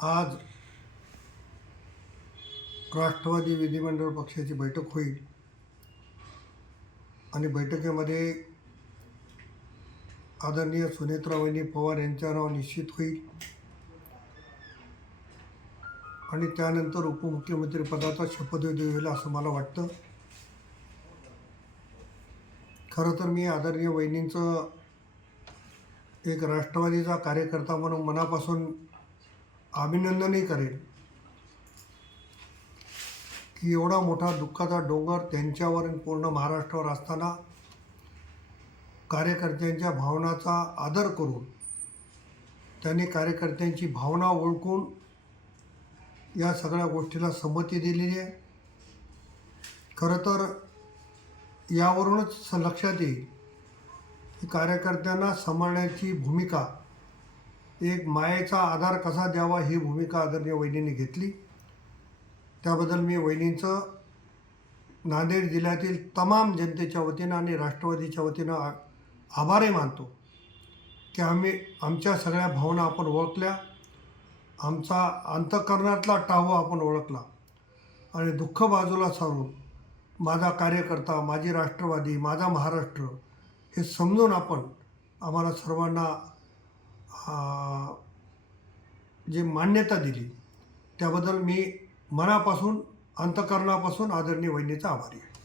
आज राष्ट्रवादी विधिमंडळ पक्षाची बैठक होईल आणि बैठकीमध्ये आदरणीय सुनेत्रावहिनी पवार यांचं नाव निश्चित होईल आणि त्यानंतर उपमुख्यमंत्री पदाचा शपथविधी होईल असं मला वाटतं. खरं तर मी आदरणीय वहिनींचं एक राष्ट्रवादीचा कार्यकर्ता म्हणून मनापासून अभिनंदनही करेन की एवढा मोठा दुःखाचा डोंगर त्यांच्यावर आणि पूर्ण महाराष्ट्रावर असताना कार्यकर्त्यांच्या भावनाचा आदर करून त्यांनी कार्यकर्त्यांची भावना ओळखून या सगळ्या गोष्टीला संमती दिलेली आहे. खरं तर यावरूनच लक्षात येईल की कार्यकर्त्यांना सांभाळण्याची भूमिका, एक मायेचा आधार कसा द्यावा ही भूमिका आदरणीय वहिनींनी घेतली. त्याबद्दल मी वहिनींचं नांदेड जिल्ह्यातील तमाम जनतेच्या वतीनं आणि राष्ट्रवादीच्या वतीनं आभारही मानतो की आमच्या सगळ्या भावना आपण ओळखल्या, आमचा अंतःकरणातला टाहो आपण ओळखला आणि दुःख बाजूला सारून माझा कार्यकर्ता, माझी राष्ट्रवादी, माझा महाराष्ट्र हे समजून आपण आम्हाला सर्वांना जे मान्यता दिली त्याबद्दल मी मनापासून, अंतःकरणापासून आदरणीय वहिनीचा आभारी आहे.